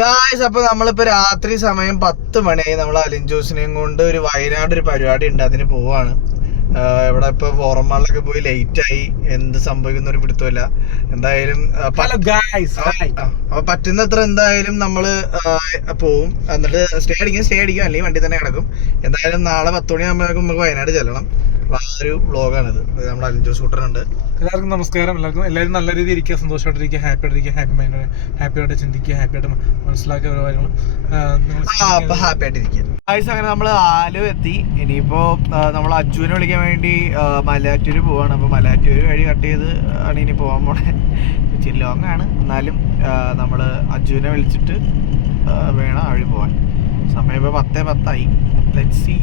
Guys, അപ്പൊ നമ്മളിപ്പോ രാത്രി സമയം 10 മണിയായി. നമ്മൾ അലിൻ ജോസിനെയും കൊണ്ട് ഒരു വയനാട് ഒരു പരിപാടി ഉണ്ട്, അതിന് പോവാണ്. ഇവിടെ ഇപ്പൊ ഫോറം മാളിലൊക്കെ പോയി ലേറ്റ് ആയി. എന്ത് സംഭവിക്കുന്ന ഒരു പിടുത്തമില്ല. എന്തായാലും അപ്പൊ പറ്റുന്നത്ര എന്തായാലും നമ്മള് പോവും. എന്നിട്ട് സ്റ്റേ അടിക്കും, അല്ലെങ്കിൽ വണ്ടി തന്നെ കിടക്കും. എന്തായാലും നാളെ 10 മണിയാകുമ്പോഴേക്കും നമുക്ക് വയനാട് ചെല്ലണം. അപ്പൊ ആ ഒരു വ്ളോഗാണിത്. നമ്മുടെ അലിൻ ജോസ് കൂട്ടറുണ്ട്. എല്ലാവർക്കും നമസ്കാരം. എല്ലാവരും നല്ല രീതിയിൽ ഇരിക്കുക, സന്തോഷമായിട്ടിരിക്കുക, ഹാപ്പിയായിട്ടിരിക്കുക, ഹാപ്പി മൈൻഡ്, ഹാപ്പിയായിട്ട് ചിന്തിക്കുക, ഹാപ്പിയായിട്ട് മനസ്സിലാക്കിയ ഓരോ കാര്യങ്ങളും ഹാപ്പി ആയിട്ടിരിക്കുക. അങ്ങനെ നമ്മൾ ആലു എത്തി. ഇനിയിപ്പോ നമ്മൾ അജുവിനെ വിളിക്കാൻ വേണ്ടി മലയാറ്റൂര് പോവാണ്. അപ്പൊ മലയാറ്റൂര് വഴി കട്ട് ചെയ്ത് ആണ് ഇനി പോകാൻ പോണേ. ഇച്ചിരി ലോങ് ആണ്, എന്നാലും നമ്മള് അജുവിനെ വിളിച്ചിട്ട് വേണം ആ വഴി പോവാൻ. സമയം ഇപ്പൊ 10:10 ലെറ്റ്സ് സീ.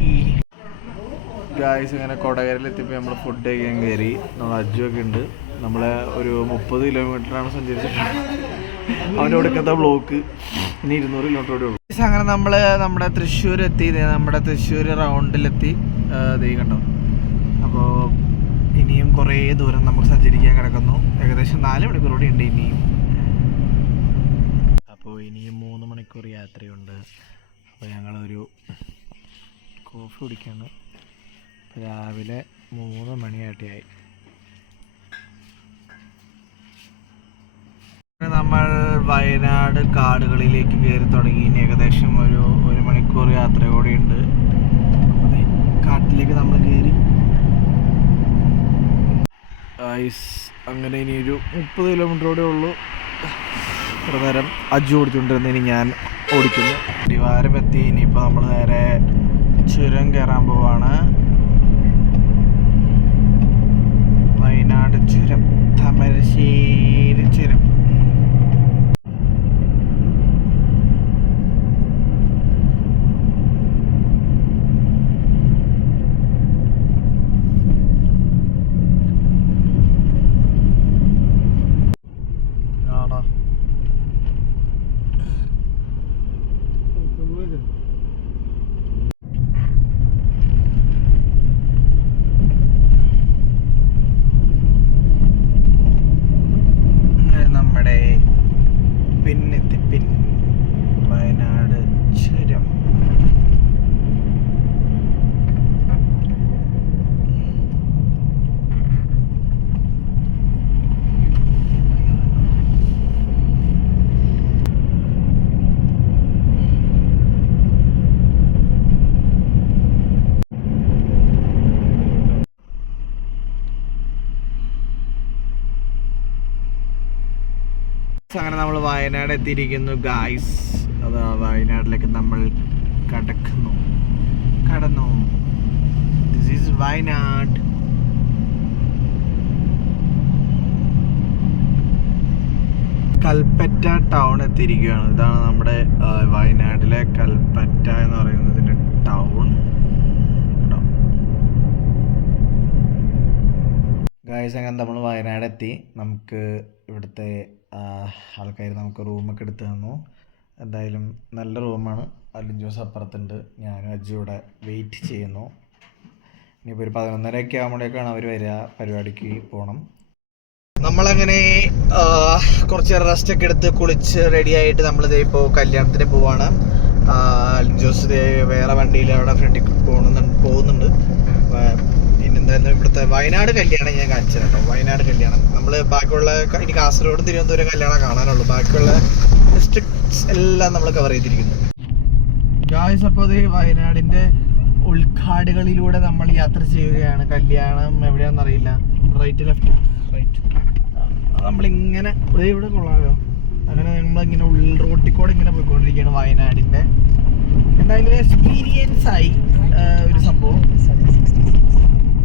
ഗായ്സ്, ഇങ്ങനെ കൊടകരയിലെത്തിയപ്പോൾ നമ്മൾ ഫുഡ് കഴിക്കാൻ കയറി. നമ്മൾ അജുവൊക്കെ ഉണ്ട്. നമ്മളെ ഒരു 30 കിലോമീറ്ററാണ് സഞ്ചരിച്ചിട്ടുള്ളത്. അവൻ്റെ കൊടുക്കത്തെ ബ്ലോക്ക് ഇനി 200 കിലോമീറ്റർ കൂടെ ഉള്ളൂ. അങ്ങനെ നമ്മൾ നമ്മുടെ തൃശ്ശൂർ എത്തി. നമ്മുടെ തൃശ്ശൂർ റൗണ്ടിലെത്തി. ദേ കണ്ടോ. അപ്പോൾ ഇനിയും കുറേ ദൂരം നമുക്ക് സഞ്ചരിക്കാൻ കിടക്കുന്നു. ഏകദേശം 4 മണിക്കൂർ കൂടി ഉണ്ട് ഇനിയും. അപ്പോൾ ഇനിയും 3 മണിക്കൂർ യാത്രയുണ്ട്. അപ്പോൾ ഞങ്ങളൊരു കോഫി കുടിക്കാണ്. രാവിലെ 3 മണിയായിട്ടായി. നമ്മൾ വയനാട് കാടുകളിലേക്ക് കയറി തുടങ്ങി. ഇനി ഏകദേശം ഒരു 1 മണിക്കൂർ യാത്ര കൂടി ഉണ്ട്. കാട്ടിലേക്ക് നമ്മൾ കയറി. അങ്ങനെ ഇനി ഒരു 30 കിലോമീറ്റർ കൂടെ ഉള്ളൂ. ഇത്ര നേരം അജു ഓടിച്ചുകൊണ്ടിരുന്ന ഇനി ഞാൻ ഓടിക്കുന്നു. അടിവാരം എത്തി. ഇനിയിപ്പോൾ നമ്മൾ നേരെ ചുരം കയറാൻ പോവാണ്. വയനാട് ചുരം, താമരശ്ശേരി ചുരം. വയനാട് ചുരം. അങ്ങനെ നമ്മൾ വയനാട് എത്തിയിരിക്കുന്നു ഗായ്സ്. അതാ വയനാട്ടിലേക്ക് നമ്മൾ കടന്നു. This is Wayanad. Kalpetta town എത്തിയിരിക്കുകയാണ്. ഇതാണ് നമ്മുടെ വയനാട്ടിലെ കൽപ്പറ്റ എന്ന് പറയുന്നതിൻ്റെ ടൗൺ. ഗായ്സ്, അങ്ങനെ നമ്മൾ വയനാട് എത്തി. നമുക്ക് ഇവിടുത്തെ ആൾക്കാർ നമുക്ക് റൂമൊക്കെ എടുത്ത് തന്നു. എന്തായാലും നല്ല റൂമാണ്. അലിൻ ജോസ് അപ്പുറത്തുണ്ട്, ഞാനും അജു ഇവിടെ വെയിറ്റ് ചെയ്യുന്നു. ഇനിയിപ്പോൾ ഒരു 11:30 ആകുമ്പോഴേക്കാണ് അവർ വരിക. പരിപാടിക്ക് പോകണം. നമ്മളങ്ങനെ കുറച്ച് റെസ്റ്റ് ഒക്കെ എടുത്ത് കുളിച്ച് റെഡി ആയിട്ട് നമ്മളിതേ ഇപ്പോൾ കല്യാണത്തിന് പോവാണ്. അലിൻ ജോസ് വേറെ വണ്ടിയിൽ അവിടെ ഫ്രണ്ടിൽ പോകുന്നുണ്ട്. എന്തായാലും ഇവിടുത്തെ വയനാട് കല്യാണം ഞാൻ കാണിച്ചു കേട്ടോ. വയനാട് കല്യാണം നമ്മൾ ബാക്കിയുള്ള ഇനി കാസർഗോഡ്, തിരുവനന്തപുരം കല്യാണം കാണാനുള്ളൂ. ബാക്കിയുള്ള ഡിസ്ട്രിക്ട്സ് എല്ലാം നമ്മൾ കവർ ചെയ്തിരിക്കുന്നു. ഗായ്സ്, അപ്പോൾ വയനാടിൻ്റെ ഉൾക്കാടുകളിലൂടെ നമ്മൾ യാത്ര ചെയ്യുകയാണ്. കല്യാണം എവിടെയാണെന്ന് അറിയില്ല. Right left right. നമ്മളിങ്ങനെ ഇവിടെ കൊള്ളാമല്ലോ. അങ്ങനെ നമ്മളിങ്ങനെ ഉൾ റോട്ടിൽ കൂടെ ഇങ്ങനെ പോയിക്കൊണ്ടിരിക്കുകയാണ് വയനാടിൻ്റെ. എന്തായാലും എക്സ്പീരിയൻസ് ആയി ഒരു സംഭവം.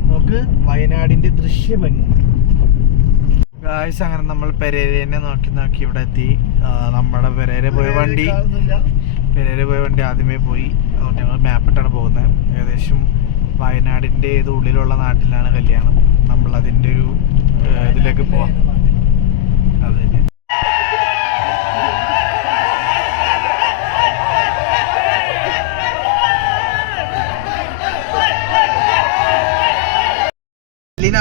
നമുക്ക് വയനാടിന്റെ ദൃശ്യഭംഗി. ഗായ്സ്, അങ്ങനെ നമ്മൾ പെരേരനെ നോക്കി ഇവിടെ എത്തി. നമ്മുടെ പെരേര പോയ വണ്ടി ആദ്യമേ പോയി. അതുകൊണ്ട് ഞങ്ങൾ മാപ്പിട്ടാണ് പോകുന്നത്. ഏകദേശം വയനാടിൻ്റെ ഏത് ഉള്ളിലുള്ള നാട്ടിലാണ് കല്യാണം. നമ്മൾ അതിൻ്റെ ഒരു ഇതിലേക്ക് പോവാം. അതെ,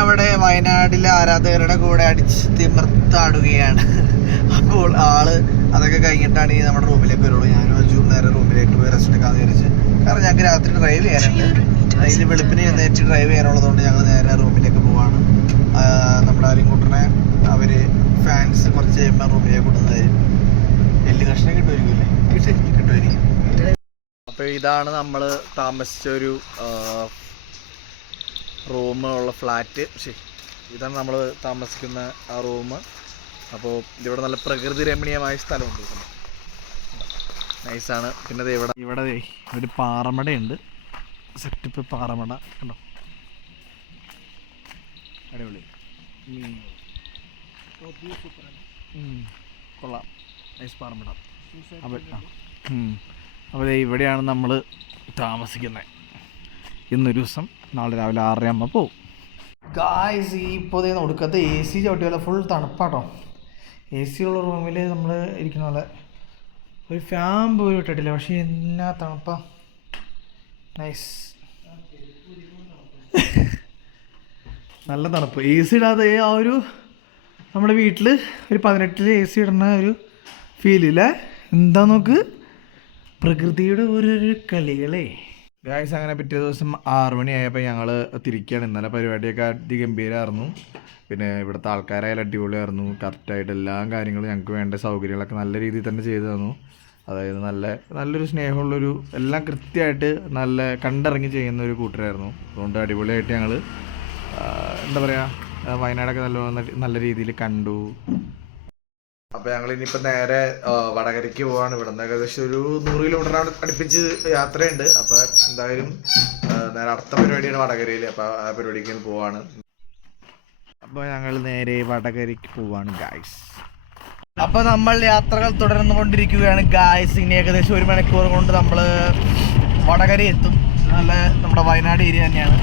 അവിടെ വയനാട്ടിലെ ആരാധകരുടെ കൂടെ അടിച്ച് തിമിർത്താടുകയാണ്. അപ്പോൾ ആള് അതൊക്കെ കഴിഞ്ഞിട്ടാണ് ഈ നമ്മുടെ റൂമിലേക്ക് വരുള്ളൂ. ഞാനും അജുവും നേരെ റൂമിലേക്ക് പോയി റെസ്റ്റ് എടുക്കാമെന്ന് വിചാരിച്ച്. കാരണം ഞങ്ങൾക്ക് രാത്രി ഡ്രൈവ് ചെയ്യാനുണ്ട്. അതിൽ വെളുപ്പിന് എഴുന്നേറ്റ് ഡ്രൈവ് ചെയ്യാനുള്ളതുകൊണ്ട് ഞങ്ങൾ നേരെ റൂമിലേക്ക് പോവാണ്. നമ്മുടെ അലിൻകുട്ടനെ അവർ ഫാൻസ് കുറച്ച് കഴിയുമ്പോൾ റൂമിലേക്ക് കൊണ്ടുവന്നായിരിക്കും. എല്ല് കഷ്ണം കിട്ടുമായിരിക്കുമല്ലേ? കിട്ടുമായിരിക്കും. അപ്പോൾ ഇതാണ് നമ്മൾ താമസിച്ചൊരു റൂമുള്ള ഫ്ലാറ്റ്. ശരി, ഇതാണ് നമ്മൾ താമസിക്കുന്ന ആ റൂം. അപ്പോൾ ഇതിവിടെ നല്ല പ്രകൃതി രമണീയമായ സ്ഥലമുണ്ട്, നൈസാണ്. പിന്നെ ഇവിടെ ഒരു പാറമടയുണ്ട്, സെറ്റപ്പ് പാറമട കണ്ടോ, അടിപൊളി, കൊള്ളാം, നൈസ് പാറമട. അപ്പോൾ ഇവിടെയാണ് നമ്മൾ താമസിക്കുന്നത്. ഇന്നൊരു ദിവസം, നാളെ രാവിലെ 6:30 ആകുമ്പോൾ പോവും. ഗായ്സ്, ഈ ഇപ്പോൾ ഒടുക്കത്തെ AC ചവിട്ടിയല്ല, ഫുൾ തണുപ്പാട്ടോ. AC ഉള്ള റൂമിൽ നമ്മൾ ഇരിക്കുന്ന പോലെ ഒരു ഫാൻ പോലും ഇട്ടിട്ടില്ല, പക്ഷേ എന്നാ തണുപ്പാ. നൈസ്, നല്ല തണുപ്പ്. AC ഇടാതെ ആ ഒരു നമ്മുടെ വീട്ടിൽ ഒരു 18 AC ഇടുന്ന ഒരു ഫീലില്ലേ? എന്താ നോക്ക്, പ്രകൃതിയുടെ ഓരോരോ കളികളേ. ഗായ്സ്, അങ്ങനെ പിറ്റേ ദിവസം 6 മണിയായപ്പോൾ ഞങ്ങൾ തിരിക്കുകയാണ്. ഇന്നലെ പരിപാടിയൊക്കെ അതിഗംഭീരമായിരുന്നു. പിന്നെ ഇവിടുത്തെ ആൾക്കാരായാലും അടിപൊളിയായിരുന്നു. കറക്റ്റായിട്ട് എല്ലാ കാര്യങ്ങളും ഞങ്ങൾക്ക് വേണ്ട സൗകര്യങ്ങളൊക്കെ നല്ല രീതിയിൽ തന്നെ ചെയ്തു തന്നു. അതായത് നല്ലൊരു സ്നേഹമുള്ളൊരു, എല്ലാം കൃത്യമായിട്ട് നല്ല കണ്ടിറങ്ങി ചെയ്യുന്ന ഒരു കൂട്ടരായിരുന്നു. അതുകൊണ്ട് അടിപൊളിയായിട്ട് ഞങ്ങൾ എന്താ പറയുക, വയനാടൊക്കെ നല്ല രീതിയിൽ കണ്ടു. അപ്പോൾ ഞങ്ങൾ ഇനിയിപ്പോൾ നേരെ വടകരയ്ക്ക് പോവാണ്. ഇവിടെ നിന്ന് ഏകദേശം ഒരു 100 കിലോമീറ്റർ അടുപ്പിച്ച് യാത്രയുണ്ട്. അപ്പോൾ എന്തായാലും നേരെ അടുത്ത പരിപാടിയാണ് വടകരയിൽ. അപ്പോൾ ആ പരിപാടിക്ക് പോവാണ്. അപ്പോൾ ഞങ്ങൾ നേരെ വടകരയ്ക്ക് പോവാണ് ഗായ്സ്. അപ്പോൾ നമ്മൾ യാത്രകൾ തുടർന്നുകൊണ്ടിരിക്കുകയാണ് ഗായ്സ്. ഇനി ഏകദേശം 1 മണിക്കൂർ കൊണ്ട് നമ്മൾ വടകര എത്തും. നമ്മുടെ വയനാട് ഏരിയ തന്നെയാണ്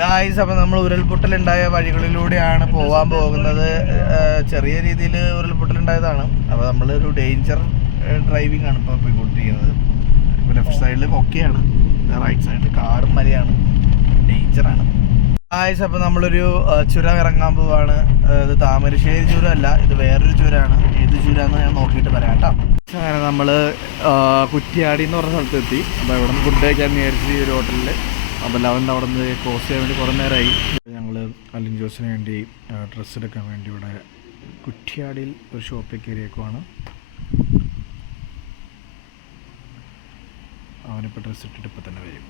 ഗായ്സ്. അപ്പോൾ നമ്മൾ ഉരുൾപൊട്ടലുണ്ടായ വഴികളിലൂടെയാണ് പോകാൻ പോകുന്നത്. ചെറിയ രീതിയിൽ ഉരുൾപൊട്ടലുണ്ടായതാണ്. അപ്പോൾ നമ്മളൊരു ഡേഞ്ചർ ഡ്രൈവിംഗ് ആണ് ഇപ്പോൾ പോയിക്കൊണ്ടിരിക്കുന്നത്. ഇപ്പോൾ ലെഫ്റ്റ് സൈഡിൽ കൊക്കയാണ്, റൈറ്റ് സൈഡിൽ കാടും മലയാണ്, ഡേഞ്ചറാണ് ഗായ്സ്. അപ്പോൾ നമ്മളൊരു ചുരം ഇറങ്ങാൻ പോവാണ്. ഇത് താമരശ്ശേരി ചുരമല്ല, ഇത് വേറൊരു ചുരമാണ്. ഏത് ചുരമാണെന്ന് ഞാൻ നോക്കിയിട്ട് പറയാം കേട്ടോ. അങ്ങനെ നമ്മൾ കുറ്റിയാടി എന്ന് പറഞ്ഞ സ്ഥലത്തെത്തി. അപ്പോൾ ഇവിടെ നിന്ന് ഫുഡ് കഴിക്കാൻ വിചാരിച്ച് ഒരു ഹോട്ടലിൽ. അപ്പോൾ 11 അവിടെ നിന്ന് ക്രോസ് ചെയ്യാൻ വേണ്ടി കുറേ നേരമായി. ഞങ്ങൾ അലിൻ ജോസിന് വേണ്ടി ഡ്രസ്സ് എടുക്കാൻ വേണ്ടി ഇവിടെ കുറ്റിയാടിയിൽ ഒരു ഷോപ്പിൽ കയറിയേക്കുവാണ്. അവനിപ്പോൾ ഡ്രസ്സ് ഇട്ടിട്ട് ഇപ്പം തന്നെ വരും.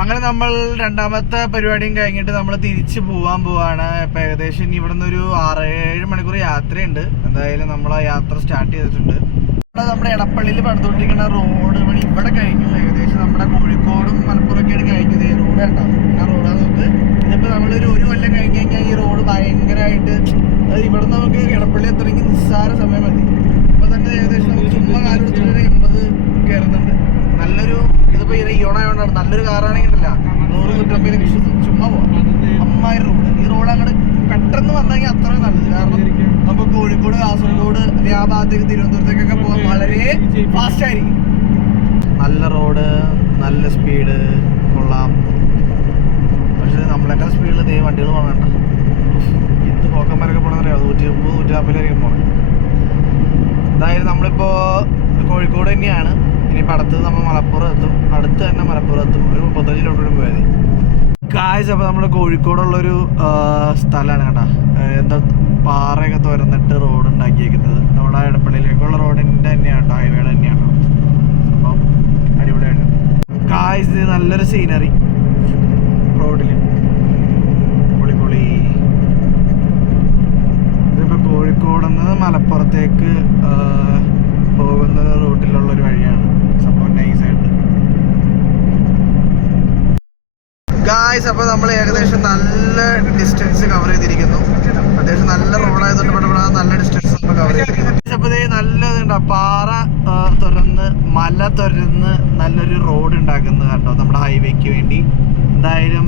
അങ്ങനെ നമ്മൾ രണ്ടാമത്തെ പരിപാടിയും കഴിഞ്ഞിട്ട് നമ്മൾ തിരിച്ച് പോകാൻ പോവാണ്. ഇപ്പം ഏകദേശം ഇനി ഇവിടെ നിന്നൊരു 6-7 മണിക്കൂർ യാത്രയുണ്ട്. എന്തായാലും നമ്മൾ ആ യാത്ര സ്റ്റാർട്ട് ചെയ്തിട്ടുണ്ട്. നമ്മുടെ എടപ്പള്ളിയിൽ പണിതുകൊണ്ടിരിക്കുന്ന റോഡ് പണി ഇവിടെ കഴിഞ്ഞു. ഏകദേശം നമ്മുടെ കോഴിക്കോടും മലപ്പുറമൊക്കെയാണ് കഴിഞ്ഞത്. റോഡ് കേട്ടോ, ആ റോഡാ നോക്ക്. ഇതിപ്പോൾ നമ്മളൊരു 1 കൊല്ലം കഴിഞ്ഞ് കഴിഞ്ഞാൽ ഈ റോഡ് ഭയങ്കരമായിട്ട്, അത് ഇവിടെ നമുക്ക് എടപ്പള്ളി എത്തണമെങ്കിൽ നിസ്സാര സമയം മതി. ഇപ്പോൾ തന്നെ ഏകദേശം നമുക്ക് ചുമ്മാ കാലം എടുത്തിട്ട് 80 കയറുന്നുണ്ട്. നല്ലൊരു ഇതിപ്പോൾ ഇത് ഇയോണായോണ്ടാണ്. നല്ലൊരു കാറാണെങ്കിൽ അല്ല 100-150 ചുമ്മാ പോവാം. അമ്മായിരം റോഡ്. ഈ റോഡ് അങ്ങോട്ട് പെട്ടെന്ന് വന്നെങ്കിൽ അത്രയും നല്ലത്. കാരണം നമുക്ക് കോഴിക്കോട്, കാസർഗോഡ് അല്ലെങ്കിൽ ആ ഭാഗത്തേക്ക് തിരുവനന്തപുരത്തേക്കൊക്കെ പോകാൻ വളരെ ഫാസ്റ്റ് ആയിരിക്കും. നല്ല റോഡ്, നല്ല സ്പീഡ്, കൊള്ളാം. പക്ഷേ നമ്മളെക്കാൾ സ്പീഡിൽ വണ്ടികൾ പോകണ്ട. എന്ത് പോക്കന്മാരൊക്കെ പോകണമെന്നറിയാം, 130-150 പോകണം. എന്തായാലും നമ്മളിപ്പോൾ കോഴിക്കോട് തന്നെയാണ്. ഇനിയിപ്പോൾ അടുത്തത് നമ്മൾ മലപ്പുറം എത്തും. അടുത്ത് തന്നെ മലപ്പുറം എത്തും. ഒരു 35 കിലോമീറ്റർ പോയാൽ മതി ഗായ്സ്. അപ്പോൾ നമ്മുടെ കോഴിക്കോടുള്ളൊരു സ്ഥലമാണ് കേട്ടോ. എന്താ പാറയൊക്കെ തുരന്നിട്ട് റോഡ് ഉണ്ടാക്കിയേക്കുന്നത്. നമ്മുടെ എടപ്പള്ളിയിലേക്കുള്ള റോഡിൻ്റെ തന്നെയാണ് കേട്ടോ, ഹൈവേയുടെ തന്നെയാണ്. അപ്പം അടിപൊളിയായിട്ട് ഗായ്സ്. ഇത് നല്ലൊരു സീനറി റോഡിൽ, പൊളി. ഇതിപ്പോൾ കോഴിക്കോട് നിന്ന് മലപ്പുറത്തേക്ക് പോകുന്ന റൂട്ടിലുള്ളൊരു വഴിയാണ്. സംഭവം നൈസായിട്ട് ഗായ്സ്. അപ്പോൾ നമ്മൾ ഏകദേശം നല്ല ഡിസ്റ്റൻസ് കവർ ചെയ്തിരിക്കുന്നു. അത്യാവശ്യം നല്ല റോഡായതുകൊണ്ട് ഇവിടെ നല്ല ഡിസ്റ്റൻസ് നമ്മൾ കവർ ചെയ്തിരിക്കുന്നു. അപ്പോൾ ഇതേ നല്ല ഇതുണ്ട്, പാറ തുറന്ന് മല മല തുരന്ന് നല്ലൊരു റോഡ് ഉണ്ടാക്കുന്നത് കേട്ടോ നമ്മുടെ ഹൈവേക്ക് വേണ്ടി. എന്തായാലും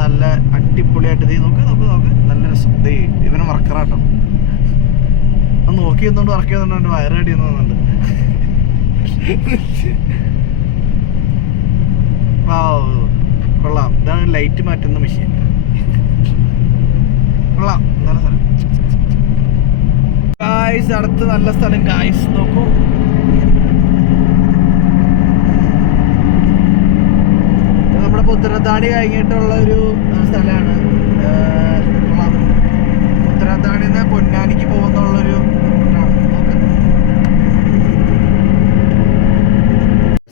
നല്ല അടിപൊളിയായിട്ട് നോക്ക് നോക്ക് നോക്ക്, നല്ല രസം. ഇവന് വർക്കറാട്ടോ, നോക്കി നിന്നോണ്ട് വർക്ക് ചെയ്യുന്നുണ്ട്, വയറടി തോന്നുന്നുണ്ട്. കൊള്ളാം, ഇതാണ് ലൈറ്റ് മാറ്റുന്ന മെഷീൻ. കൊള്ളാം, നല്ല സ്ഥലം ഗായ്സ്. അടുത്ത് നല്ല സ്ഥലം ഗായ്സ്, നോക്കൂ. നമ്മുടെ പുത്തനത്താണി കഴിഞ്ഞിട്ടുള്ള ഒരു സ്ഥലമാണ്. പുത്തനത്താണിന്ന് പൊന്നാനിക്ക് പോകുന്നുള്ളൊരു റൂട്ടാണ്.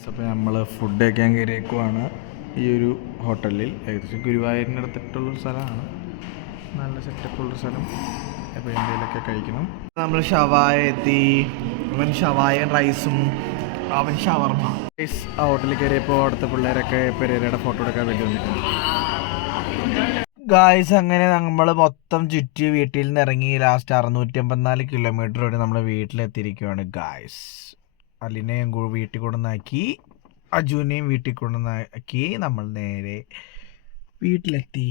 അപ്പോൾ നമ്മൾ ഫുഡ് കഴിക്കാൻ കയറിയേക്കുവാണ് ഈ ഒരു ഹോട്ടലിൽ. ഏകദേശം ഗുരുവായൂരിൻ്റെ അടുത്തിട്ടുള്ളൊരു സ്ഥലമാണ്, നല്ല സെറ്റപ്പുള്ളൊരു സ്ഥലം. അപ്പോൾ എന്തെങ്കിലുമൊക്കെ കഴിക്കണം. നമ്മൾ ഷവായ എത്തി. അവൻ ഷവായ റൈസും, അവൻ ഷവർമ. ആ ഹോട്ടലിൽ കയറിയപ്പോൾ അവിടുത്തെ പിള്ളേരൊക്കെ പെരേരയുടെ ഫോട്ടോ എടുക്കാൻ വേണ്ടി വന്നിട്ടുണ്ട് ഗായ്സ്. അങ്ങനെ നമ്മൾ മൊത്തം ചുറ്റി വീട്ടിൽ നിന്ന് ഇറങ്ങി ലാസ്റ്റ് 654 കിലോമീറ്റർ വരെ നമ്മൾ വീട്ടിലെത്തിയിരിക്കുകയാണ് ഗായ്സ്. അലിനെയും വീട്ടിൽ കൊണ്ടുവന്നാക്കി, അജുവിനെയും വീട്ടിൽ കൊണ്ടുവന്നാക്കി, നമ്മൾ നേരെ വീട്ടിലെത്തി.